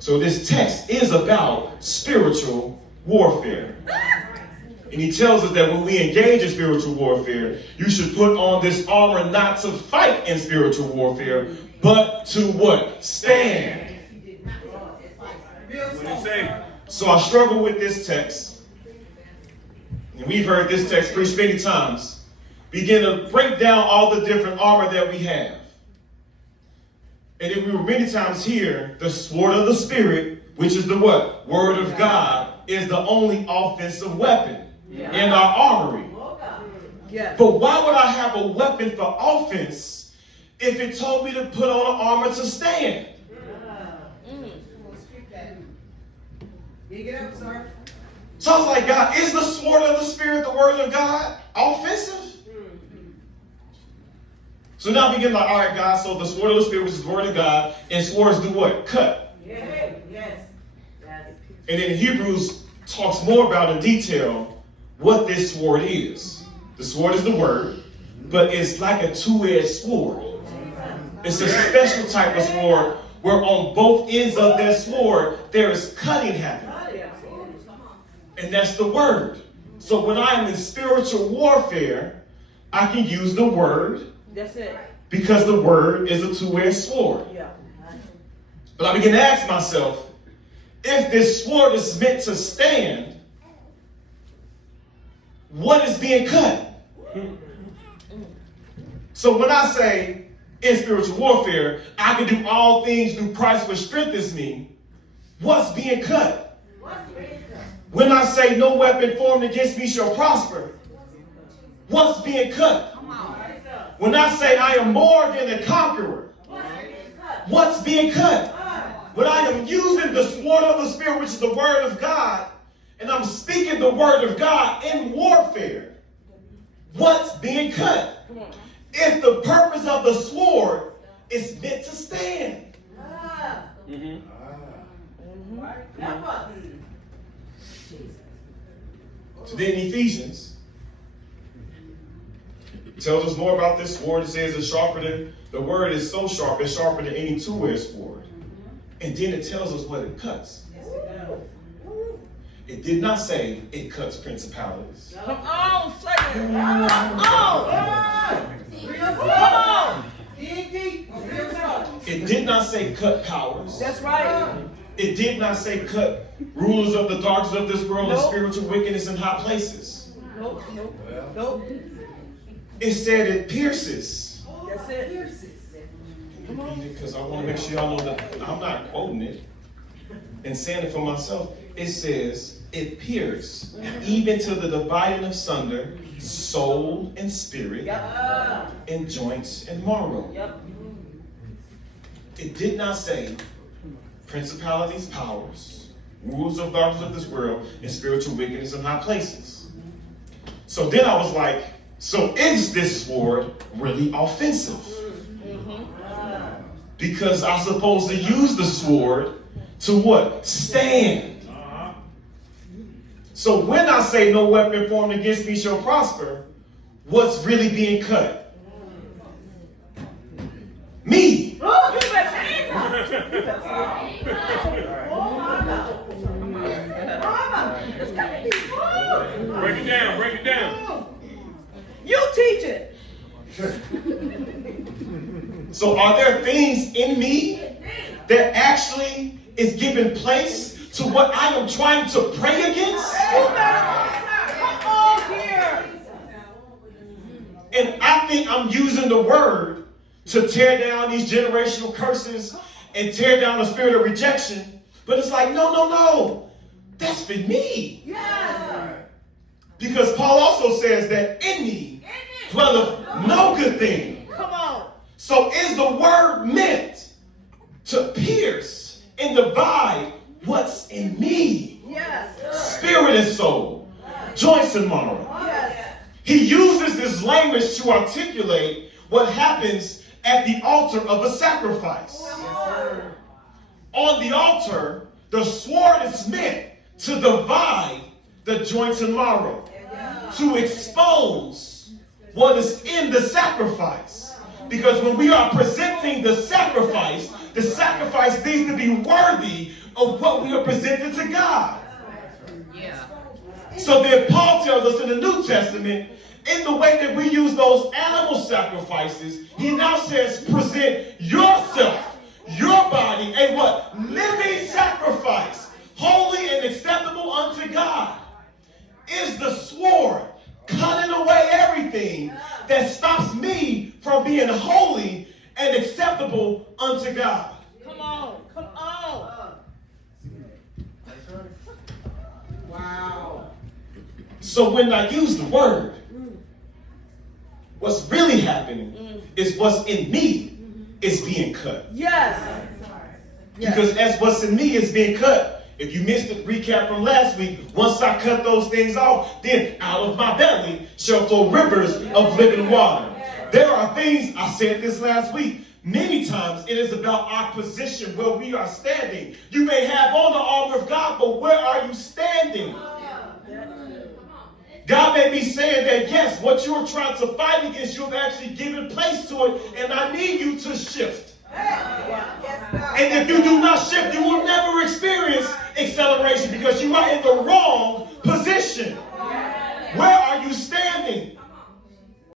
So this text is about spiritual warfare. And he tells us that when we engage in spiritual warfare, you should put on this armor not to fight in spiritual warfare, but to what? Stand. What did he say? So I struggle with this text. And we've heard this text preached many times. Begin to break down all the different armor that we have. And then we will many times hear the sword of the Spirit, which is the what? Word of God, is the only offensive weapon in our armory. But why would I have a weapon for offense if it told me to put on an armor to stand? So I was like, God, is the sword of the Spirit the word of God offensive? So now we get like, all right, God, so the sword of the Spirit, which is the word of God, and swords do what? Cut. Yes. And then Hebrews talks more about in detail what this sword is. The sword is the word, but it's like a two-edged sword. It's a special type of sword where on both ends of that sword, there is cutting happening. And that's the word. So when I am in spiritual warfare, I can use the word. That's it. Because the word is a two-edged sword. Yeah. But I begin to ask myself, if this sword is meant to stand, what is being cut? So when I say in spiritual warfare, I can do all things through Christ which strengthens me, what's being cut? When I say no weapon formed against me shall prosper, what's being cut? When I say I am more than a conqueror, what's being cut? When I am using the sword of the Spirit, which is the word of God, and I'm speaking the word of God in warfare, what's being cut? If the purpose of the sword is meant to stand. So then Ephesians tells us more about this sword. It says it's sharper than, the word is so sharp, it's sharper than any two-edged sword. And then it tells us what it cuts. It did not say it cuts principalities. Come on, say it. Come on. It did not say cut powers. That's right. It did not say cut rulers of the darkness of this world and spiritual wickedness in high places. Nope. It said it pierces. That's it. Because I want to make sure y'all know that I'm not quoting it and saying it for myself. It says it pierces even to the dividing of sunder, soul and spirit, and joints and marrow. It did not say principalities, powers, rulers of darkness of this world, and spiritual wickedness in high places. So then I was like, so is this sword really offensive? Because I'm supposed to use the sword to what? Stand. So when I say no weapon formed against me shall prosper, what's really being cut? Me. Break it down. You teach it. So are there things in me that actually is giving place to what I am trying to pray against? Come on here. And I think I'm using the word to tear down these generational curses and tear down the spirit of rejection. But it's like, no. That's for me. Yes. Because Paul also says that in me dwelleth no good thing. Come on. So is the word meant to pierce and divide what's in me? Yes. Spirit and soul, joints and marrow. Yes. He uses this language to articulate what happens at the altar of a sacrifice. On the altar, the sword is meant to divide the joints and marrow, to expose what is in the sacrifice. Because when we are presenting the sacrifice needs to be worthy of what we are presenting to God. Yeah. So then Paul tells us in the New Testament, in the way that we use those animal sacrifices, he now says, present yourself, your body, a what? Living sacrifice, holy and acceptable unto God. Is the sword cutting away everything that stops me from being holy and acceptable unto God. Come on. Come on. Wow. So when I use the word, what's really happening is what's in me is being cut. Yes. Because as what's in me is being cut, if you missed the recap from last week, once I cut those things off, then out of my belly shall flow rivers of living water. There are things, I said this last week, many times it is about our position where we are standing. You may have on the armor of God, but where are you standing? God may be saying that, yes, what you're trying to fight against, you've actually given place to it, and I need you to shift. And if you do not shift, you will never experience acceleration because you are in the wrong position. Where are you standing?